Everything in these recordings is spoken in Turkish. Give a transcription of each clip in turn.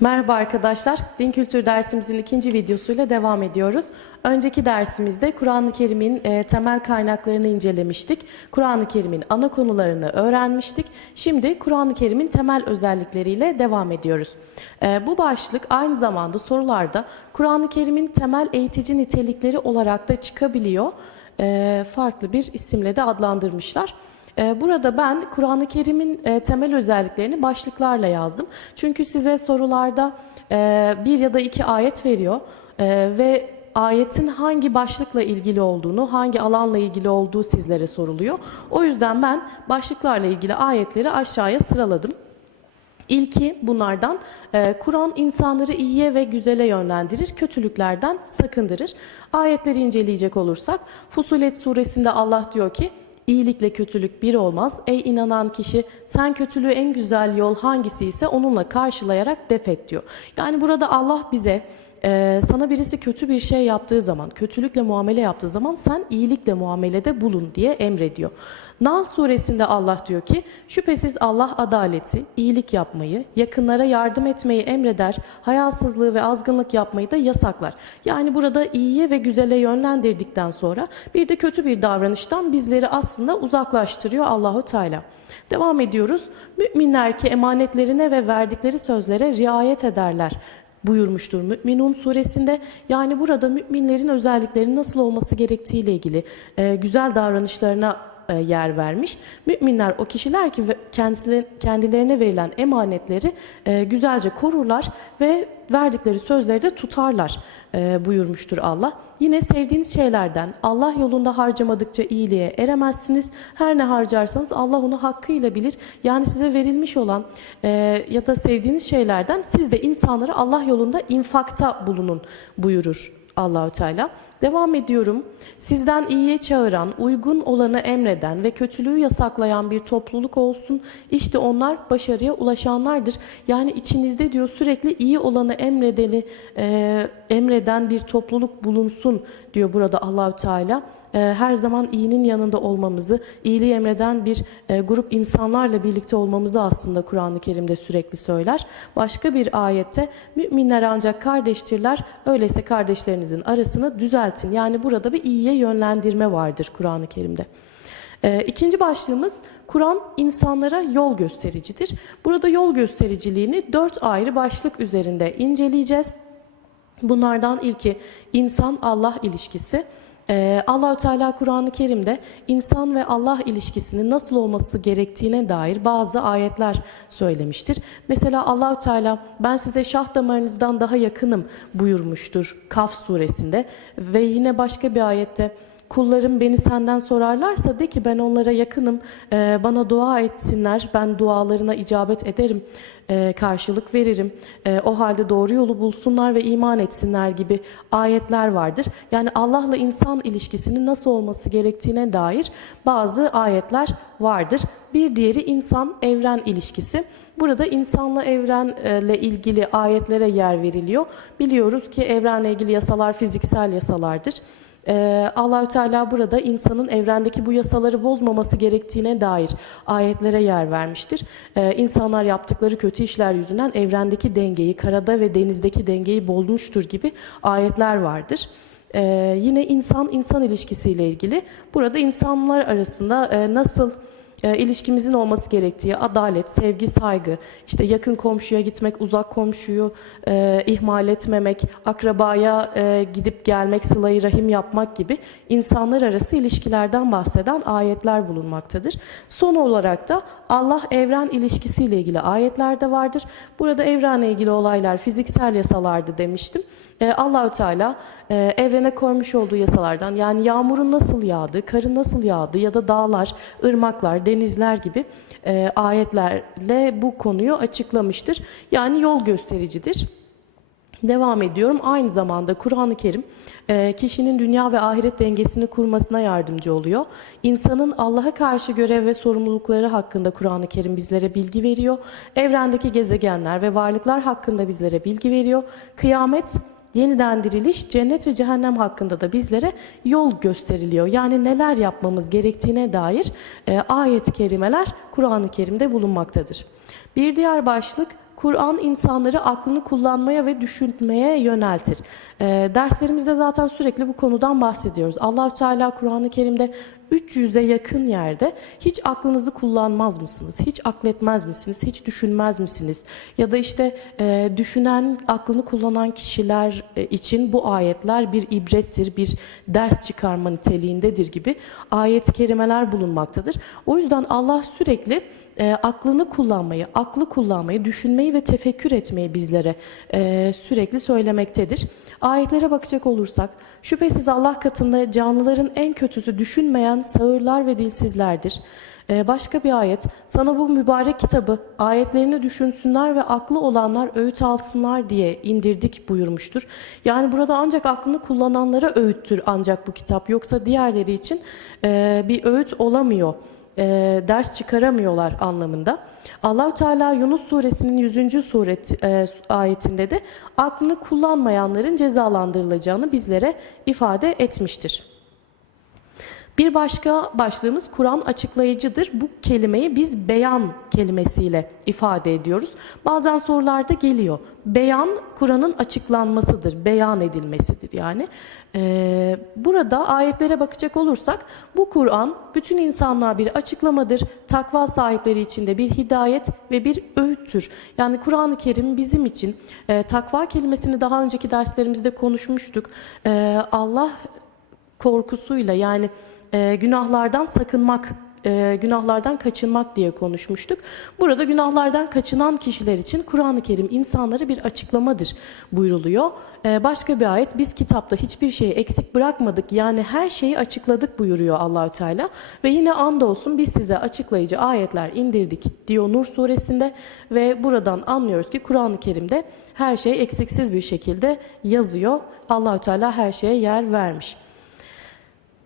Merhaba arkadaşlar. Din kültür dersimizin ikinci videosuyla devam ediyoruz. Önceki dersimizde Kur'an-ı Kerim'in e, temel kaynaklarını incelemiştik. Kur'an-ı Kerim'in ana konularını öğrenmiştik. Şimdi Kur'an-ı Kerim'in temel özellikleriyle devam ediyoruz. E, bu başlık aynı zamanda sorularda Kur'an-ı Kerim'in temel eğitici nitelikleri olarak da çıkabiliyor. E, farklı bir isimle de adlandırmışlar. Ee, Burada ben Kur'an-ı Kerim'in e, temel özelliklerini başlıklarla yazdım. Çünkü size sorularda e, bir ya da iki ayet veriyor e, ve ayetin hangi başlıkla ilgili olduğunu, hangi alanla ilgili olduğu sizlere soruluyor. O yüzden ben başlıklarla ilgili ayetleri aşağıya sıraladım. İlki bunlardan e, Kur'an insanları iyiye ve güzele yönlendirir, kötülüklerden sakındırır. Ayetleri inceleyecek olursak Fusulet suresinde Allah diyor ki İyilikle kötülük bir olmaz. Ey inanan kişi sen kötülüğü en güzel yol hangisi ise onunla karşılayarak defet diyor. Yani burada Allah bize e, sana birisi kötü bir şey yaptığı zaman, kötülükle muamele yaptığı zaman sen iyilikle muamelede bulun diye emrediyor. Nahl suresinde Allah diyor ki şüphesiz Allah adaleti, iyilik yapmayı, yakınlara yardım etmeyi emreder, hayasızlığı ve azgınlık yapmayı da yasaklar. Yani burada iyiye ve güzele yönlendirdikten sonra bir de kötü bir davranıştan bizleri aslında uzaklaştırıyor Allahu Teala. Devam ediyoruz. Müminler ki emanetlerine ve verdikleri sözlere riayet ederler buyurmuştur Mü'minun suresinde. Yani burada müminlerin özelliklerinin nasıl olması gerektiğiyle ilgili e, güzel davranışlarına e, yer vermiş. Müminler o kişiler ki kendilerine verilen emanetleri e, güzelce korurlar ve verdikleri sözleri de tutarlar e, buyurmuştur Allah. Yine sevdiğiniz şeylerden Allah yolunda harcamadıkça iyiliğe eremezsiniz. Her ne harcarsanız Allah onu hakkıyla bilir. Yani size verilmiş olan e, ya da sevdiğiniz şeylerden siz de insanlara Allah yolunda infakta bulunun buyurur Allahü Teala. Devam ediyorum. Sizden iyiye çağıran, uygun olanı emreden ve kötülüğü yasaklayan bir topluluk olsun. İşte onlar başarıya ulaşanlardır. Yani içinizde diyor sürekli iyi olanı emredeni, e, emreden bir topluluk bulunsun diyor burada Allahü Teala her zaman iyinin yanında olmamızı, iyiliği emreden bir e, grup insanlarla birlikte olmamızı aslında Kur'an-ı Kerim'de sürekli söyler. Başka bir ayette müminler ancak kardeştirler, öyleyse kardeşlerinizin arasını düzeltin. Yani burada bir iyiye yönlendirme vardır Kur'an-ı Kerim'de. E, İkinci başlığımız Kur'an insanlara yol göstericidir. Burada yol göstericiliğini dört ayrı başlık üzerinde inceleyeceğiz. Bunlardan ilki insan-Allah ilişkisi. Ee, Allahü Teala Kur'an-ı Kerim'de insan ve Allah ilişkisinin nasıl olması gerektiğine dair bazı ayetler söylemiştir. Mesela Allahü Teala ben size şah damarınızdan daha yakınım buyurmuştur Kaf suresinde ve yine başka bir ayette kullarım beni senden sorarlarsa de ki ben onlara yakınım, e, bana dua etsinler, ben dualarına icabet ederim, e, karşılık veririm. E, o halde doğru yolu bulsunlar ve iman etsinler gibi ayetler vardır. Yani Allah'la insan ilişkisinin nasıl olması gerektiğine dair bazı ayetler vardır. Bir diğeri insan evren ilişkisi. Burada insanla evrenle ilgili ayetlere yer veriliyor. Biliyoruz ki evrenle ilgili yasalar fiziksel yasalardır. Ee, Allahü Teala burada insanın evrendeki bu yasaları bozmaması gerektiğine dair ayetlere yer vermiştir. Ee, insanlar yaptıkları kötü işler yüzünden evrendeki dengeyi, karada ve denizdeki dengeyi bozmuştur gibi ayetler vardır. Ee, yine insan-insan ilişkisiyle ilgili burada insanlar arasında e, nasıl e, ilişkimizin olması gerektiği adalet, sevgi, saygı, işte yakın komşuya gitmek, uzak komşuyu e, ihmal etmemek, akrabaya e, gidip gelmek, sılayı rahim yapmak gibi insanlar arası ilişkilerden bahseden ayetler bulunmaktadır. Son olarak da Allah evren ilişkisiyle ilgili ayetler de vardır. Burada evrenle ilgili olaylar fiziksel yasalardı demiştim. Ee, Allahü Teala e, evrene koymuş olduğu yasalardan yani yağmurun nasıl yağdığı, karın nasıl yağdığı ya da dağlar, ırmaklar, denizler gibi e, ayetlerle bu konuyu açıklamıştır. Yani yol göstericidir. Devam ediyorum. Aynı zamanda Kur'an-ı Kerim e, kişinin dünya ve ahiret dengesini kurmasına yardımcı oluyor. İnsanın Allah'a karşı görev ve sorumlulukları hakkında Kur'an-ı Kerim bizlere bilgi veriyor. Evrendeki gezegenler ve varlıklar hakkında bizlere bilgi veriyor. Kıyamet yeniden diriliş, cennet ve cehennem hakkında da bizlere yol gösteriliyor. Yani neler yapmamız gerektiğine dair e, ayet-i kerimeler Kur'an-ı Kerim'de bulunmaktadır. Bir diğer başlık Kur'an insanları aklını kullanmaya ve düşünmeye yöneltir. Ee, derslerimizde zaten sürekli bu konudan bahsediyoruz. Allahü Teala Kur'an-ı Kerim'de 300'e yakın yerde hiç aklınızı kullanmaz mısınız? Hiç akletmez misiniz? Hiç düşünmez misiniz? Ya da işte e, düşünen, aklını kullanan kişiler e, için bu ayetler bir ibrettir, bir ders çıkarma niteliğindedir gibi ayet-i kerimeler bulunmaktadır. O yüzden Allah sürekli e, aklını kullanmayı, aklı kullanmayı, düşünmeyi ve tefekkür etmeyi bizlere e, sürekli söylemektedir. Ayetlere bakacak olursak, şüphesiz Allah katında canlıların en kötüsü düşünmeyen sağırlar ve dilsizlerdir. E, başka bir ayet, sana bu mübarek kitabı ayetlerini düşünsünler ve aklı olanlar öğüt alsınlar diye indirdik buyurmuştur. Yani burada ancak aklını kullananlara öğüttür ancak bu kitap. Yoksa diğerleri için e, bir öğüt olamıyor e, ders çıkaramıyorlar anlamında. Allahu Teala Yunus suresinin 100. suret e, ayetinde de aklını kullanmayanların cezalandırılacağını bizlere ifade etmiştir. Bir başka başlığımız Kur'an açıklayıcıdır. Bu kelimeyi biz beyan kelimesiyle ifade ediyoruz. Bazen sorularda geliyor. Beyan Kur'an'ın açıklanmasıdır, beyan edilmesidir yani. Ee, burada ayetlere bakacak olursak bu Kur'an bütün insanlığa bir açıklamadır. Takva sahipleri için de bir hidayet ve bir öğüttür. Yani Kur'an-ı Kerim bizim için e, takva kelimesini daha önceki derslerimizde konuşmuştuk. E, Allah korkusuyla yani e, günahlardan sakınmak, e, günahlardan kaçınmak diye konuşmuştuk. Burada günahlardan kaçınan kişiler için Kur'an-ı Kerim insanlara bir açıklamadır buyruluyor. E, başka bir ayet biz kitapta hiçbir şeyi eksik bırakmadık yani her şeyi açıkladık buyuruyor Allahü Teala ve yine andolsun biz size açıklayıcı ayetler indirdik diyor Nur suresinde ve buradan anlıyoruz ki Kur'an-ı Kerim'de her şey eksiksiz bir şekilde yazıyor. Allahü Teala her şeye yer vermiş.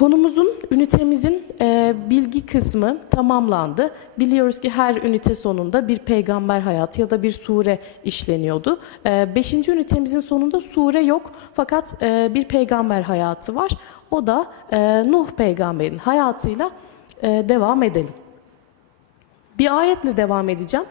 Konumuzun, ünitemizin e, bilgi kısmı tamamlandı. Biliyoruz ki her ünite sonunda bir peygamber hayatı ya da bir sure işleniyordu. E, beşinci ünitemizin sonunda sure yok fakat e, bir peygamber hayatı var. O da e, Nuh peygamberin hayatıyla e, devam edelim. Bir ayetle devam edeceğim.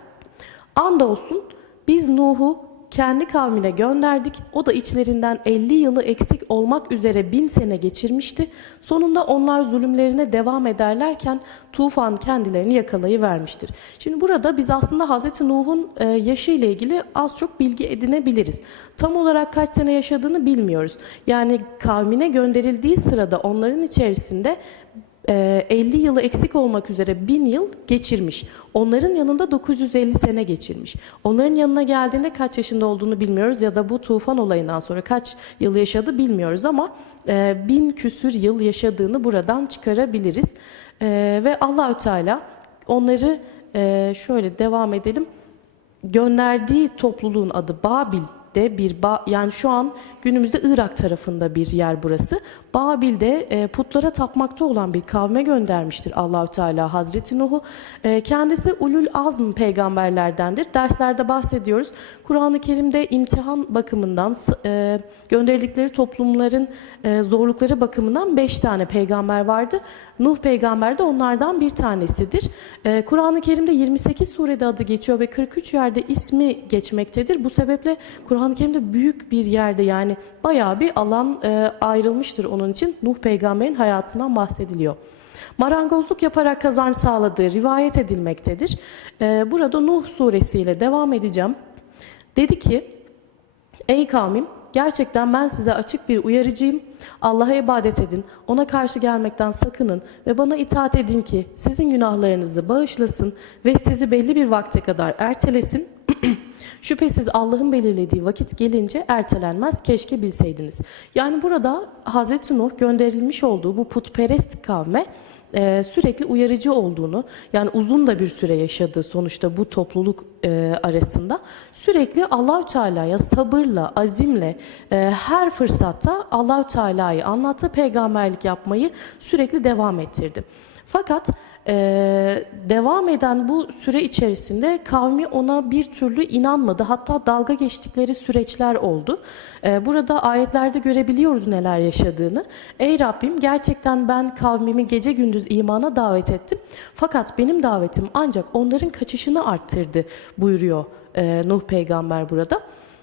Andolsun biz Nuh'u kendi kavmine gönderdik. O da içlerinden 50 yılı eksik olmak üzere bin sene geçirmişti. Sonunda onlar zulümlerine devam ederlerken tufan kendilerini yakalayıvermiştir. Şimdi burada biz aslında Hz. Nuh'un e, yaşı ile ilgili az çok bilgi edinebiliriz. Tam olarak kaç sene yaşadığını bilmiyoruz. Yani kavmine gönderildiği sırada onların içerisinde 50 yılı eksik olmak üzere 1000 yıl geçirmiş. Onların yanında 950 sene geçirmiş. Onların yanına geldiğinde kaç yaşında olduğunu bilmiyoruz ya da bu tufan olayından sonra kaç yıl yaşadı bilmiyoruz ama bin küsür yıl yaşadığını buradan çıkarabiliriz. Ve Allahü Teala onları şöyle devam edelim. Gönderdiği topluluğun adı Babil de bir ba yani şu an günümüzde Irak tarafında bir yer burası. Babil'de e, putlara tapmakta olan bir kavme göndermiştir Allahü Teala Hazreti Nuh'u. E, kendisi ulul azm peygamberlerdendir. Derslerde bahsediyoruz. Kur'an-ı Kerim'de imtihan bakımından e, gönderildikleri toplumların e, zorlukları bakımından beş tane peygamber vardı. Nuh peygamber de onlardan bir tanesidir. E, Kur'an-ı Kerim'de 28 surede adı geçiyor ve 43 yerde ismi geçmektedir. Bu sebeple Kur'an-ı Kerim'de büyük bir yerde yani bayağı bir alan e, ayrılmıştır onun için. Nuh peygamberin hayatından bahsediliyor. Marangozluk yaparak kazanç sağladığı rivayet edilmektedir. E, burada Nuh suresiyle devam edeceğim. Dedi ki, ey kavmim Gerçekten ben size açık bir uyarıcıyım. Allah'a ibadet edin, ona karşı gelmekten sakının ve bana itaat edin ki sizin günahlarınızı bağışlasın ve sizi belli bir vakte kadar ertelesin. Şüphesiz Allah'ın belirlediği vakit gelince ertelenmez keşke bilseydiniz. Yani burada Hazreti Nuh gönderilmiş olduğu bu putperest kavme e, sürekli uyarıcı olduğunu yani uzun da bir süre yaşadığı sonuçta bu topluluk e, arasında sürekli Allahü Teala'ya sabırla, azimle e, her fırsatta Allahü Teala'yı anlattı, peygamberlik yapmayı sürekli devam ettirdi. Fakat e, devam eden bu süre içerisinde kavmi ona bir türlü inanmadı. Hatta dalga geçtikleri süreçler oldu. E, burada ayetlerde görebiliyoruz neler yaşadığını. Ey Rabbim gerçekten ben kavmimi gece gündüz imana davet ettim. Fakat benim davetim ancak onların kaçışını arttırdı buyuruyor e, Nuh peygamber burada.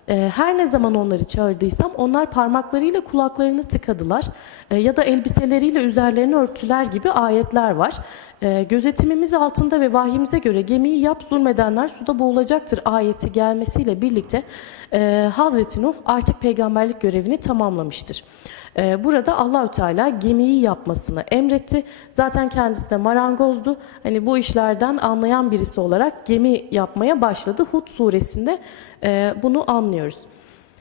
E, her ne zaman onları çağırdıysam onlar parmaklarıyla kulaklarını tıkadılar E, ya da elbiseleriyle üzerlerini örttüler gibi ayetler var. E, gözetimimiz altında ve vahyimize göre gemiyi yap zulmedenler suda boğulacaktır ayeti gelmesiyle birlikte e, Hazreti Nuh artık peygamberlik görevini tamamlamıştır. E, Burada Allahü Teala gemiyi yapmasını emretti. Zaten kendisi de marangozdu. Hani bu işlerden anlayan birisi olarak gemi yapmaya başladı. Hud suresinde e, bunu anlıyoruz.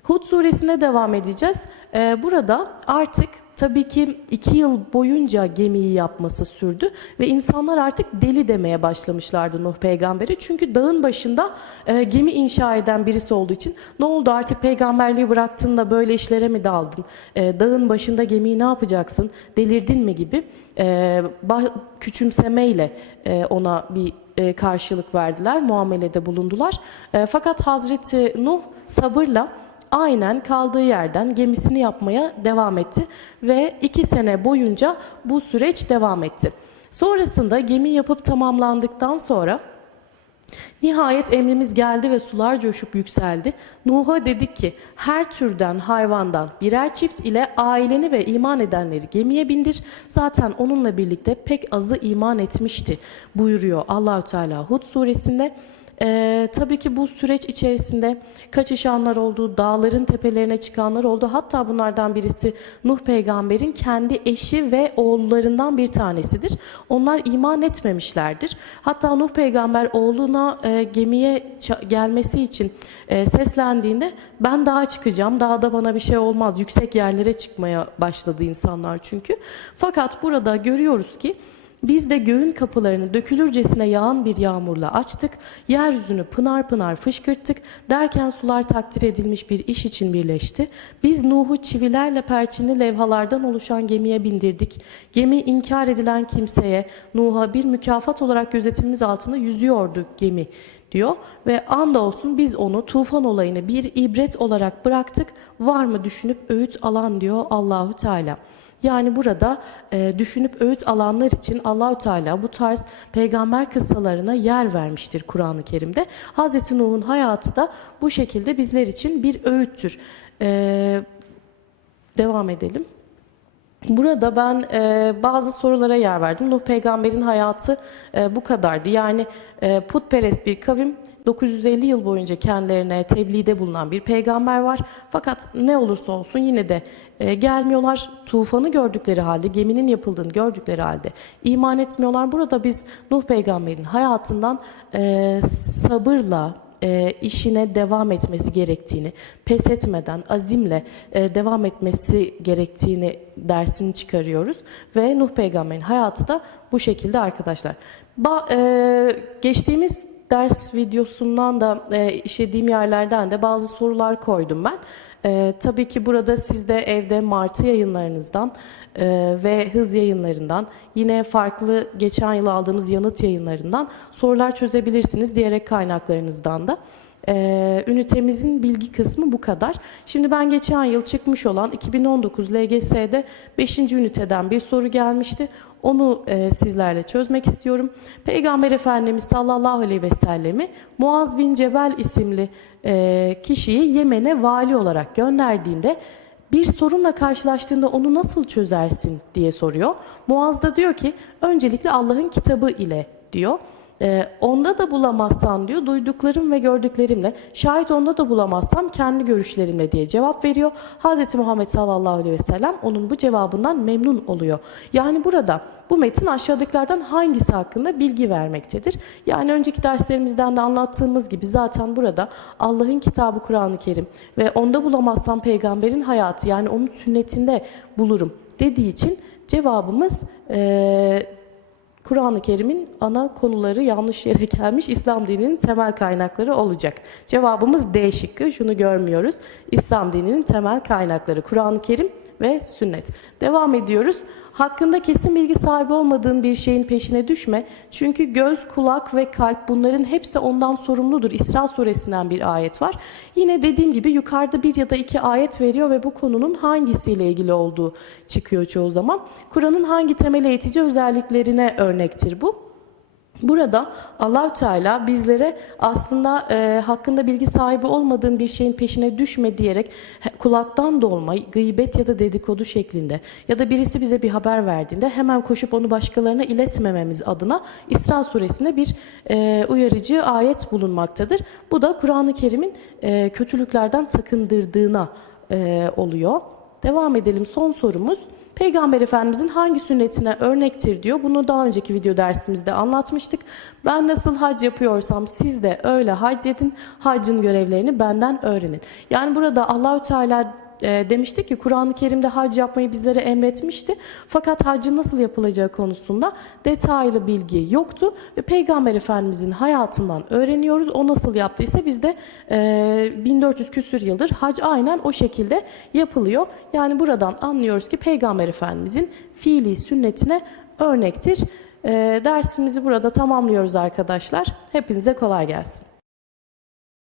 Hud suresine devam edeceğiz. E, Burada artık tabii ki iki yıl boyunca gemiyi yapması sürdü ve insanlar artık deli demeye başlamışlardı Nuh peygamberi. Çünkü dağın başında e, gemi inşa eden birisi olduğu için ne oldu artık peygamberliği bıraktın da böyle işlere mi daldın? E, dağın başında gemiyi ne yapacaksın? Delirdin mi gibi e, küçümsemeyle e, ona bir e, karşılık verdiler, muamelede bulundular. E, fakat Hazreti Nuh sabırla aynen kaldığı yerden gemisini yapmaya devam etti ve iki sene boyunca bu süreç devam etti. Sonrasında gemi yapıp tamamlandıktan sonra Nihayet emrimiz geldi ve sular coşup yükseldi. Nuh'a dedik ki her türden hayvandan birer çift ile aileni ve iman edenleri gemiye bindir. Zaten onunla birlikte pek azı iman etmişti buyuruyor Allahü Teala Hud suresinde. Ee, tabii ki bu süreç içerisinde kaçışanlar oldu, dağların tepelerine çıkanlar oldu. Hatta bunlardan birisi Nuh peygamberin kendi eşi ve oğullarından bir tanesidir. Onlar iman etmemişlerdir. Hatta Nuh peygamber oğluna e, gemiye gelmesi için e, seslendiğinde ben dağa çıkacağım, dağda bana bir şey olmaz, yüksek yerlere çıkmaya başladı insanlar çünkü. Fakat burada görüyoruz ki biz de göğün kapılarını dökülürcesine yağan bir yağmurla açtık, yeryüzünü pınar pınar fışkırttık, derken sular takdir edilmiş bir iş için birleşti. Biz Nuh'u çivilerle perçinli levhalardan oluşan gemiye bindirdik. Gemi inkar edilen kimseye, Nuh'a bir mükafat olarak gözetimimiz altında yüzüyordu gemi diyor. Ve andolsun biz onu tufan olayını bir ibret olarak bıraktık, var mı düşünüp öğüt alan diyor Allahu Teala. Yani burada e, düşünüp öğüt alanlar için Allahü Teala bu tarz peygamber kıssalarına yer vermiştir Kur'an-ı Kerim'de. Hazreti Nuh'un hayatı da bu şekilde bizler için bir öğüttür. E, devam edelim. Burada ben e, bazı sorulara yer verdim. Nuh peygamberin hayatı e, bu kadardı. Yani e, putperest bir kavim 950 yıl boyunca kendilerine tebliğde bulunan bir peygamber var. Fakat ne olursa olsun yine de e, gelmiyorlar. Tufanı gördükleri halde, geminin yapıldığını gördükleri halde iman etmiyorlar. Burada biz Nuh peygamberin hayatından e, sabırla, e, işine devam etmesi gerektiğini, pes etmeden azimle e, devam etmesi gerektiğini dersini çıkarıyoruz. Ve Nuh peygamberin hayatı da bu şekilde arkadaşlar. Ba, e, geçtiğimiz ders videosundan da e, işlediğim yerlerden de bazı sorular koydum ben. E, tabii ki burada siz de evde Martı yayınlarınızdan e, ve hız yayınlarından yine farklı geçen yıl aldığımız yanıt yayınlarından sorular çözebilirsiniz diyerek kaynaklarınızdan da. Ee, ünitemizin bilgi kısmı bu kadar. Şimdi ben geçen yıl çıkmış olan 2019 LGS'de 5. üniteden bir soru gelmişti. Onu e, sizlerle çözmek istiyorum. Peygamber Efendimiz sallallahu aleyhi ve sellemi Muaz bin Cebel isimli e, kişiyi Yemen'e vali olarak gönderdiğinde bir sorunla karşılaştığında onu nasıl çözersin diye soruyor. Muaz da diyor ki öncelikle Allah'ın kitabı ile diyor. Ee, onda da bulamazsam diyor duyduklarım ve gördüklerimle şayet onda da bulamazsam kendi görüşlerimle diye cevap veriyor. Hz. Muhammed sallallahu aleyhi ve sellem onun bu cevabından memnun oluyor. Yani burada bu metin aşağıdakilerden hangisi hakkında bilgi vermektedir? Yani önceki derslerimizden de anlattığımız gibi zaten burada Allah'ın kitabı Kur'an-ı Kerim ve onda bulamazsam peygamberin hayatı yani onun sünnetinde bulurum dediği için cevabımız eee Kur'an-ı Kerim'in ana konuları yanlış yere gelmiş İslam dininin temel kaynakları olacak. Cevabımız D şıkkı. Şunu görmüyoruz. İslam dininin temel kaynakları Kur'an-ı Kerim ve sünnet. Devam ediyoruz. Hakkında kesin bilgi sahibi olmadığın bir şeyin peşine düşme. Çünkü göz, kulak ve kalp bunların hepsi ondan sorumludur. İsra suresinden bir ayet var. Yine dediğim gibi yukarıda bir ya da iki ayet veriyor ve bu konunun hangisiyle ilgili olduğu çıkıyor çoğu zaman. Kur'an'ın hangi temel eğitici özelliklerine örnektir bu? Burada allah Teala bizlere aslında e, hakkında bilgi sahibi olmadığın bir şeyin peşine düşme diyerek kulaktan dolma, gıybet ya da dedikodu şeklinde ya da birisi bize bir haber verdiğinde hemen koşup onu başkalarına iletmememiz adına İsra suresinde bir e, uyarıcı ayet bulunmaktadır. Bu da Kur'an-ı Kerim'in e, kötülüklerden sakındırdığına e, oluyor. Devam edelim son sorumuz. Peygamber Efendimizin hangi sünnetine örnektir diyor. Bunu daha önceki video dersimizde anlatmıştık. Ben nasıl hac yapıyorsam siz de öyle hac edin. Haccın görevlerini benden öğrenin. Yani burada Allahü Teala e, demişti ki Kur'an-ı Kerim'de hac yapmayı bizlere emretmişti. Fakat haccın nasıl yapılacağı konusunda detaylı bilgi yoktu ve Peygamber Efendimizin hayatından öğreniyoruz. O nasıl yaptıysa biz de e, 1400 küsür yıldır hac aynen o şekilde yapılıyor. Yani buradan anlıyoruz ki Peygamber Efendimizin fiili sünnetine örnektir. E, dersimizi burada tamamlıyoruz arkadaşlar. Hepinize kolay gelsin.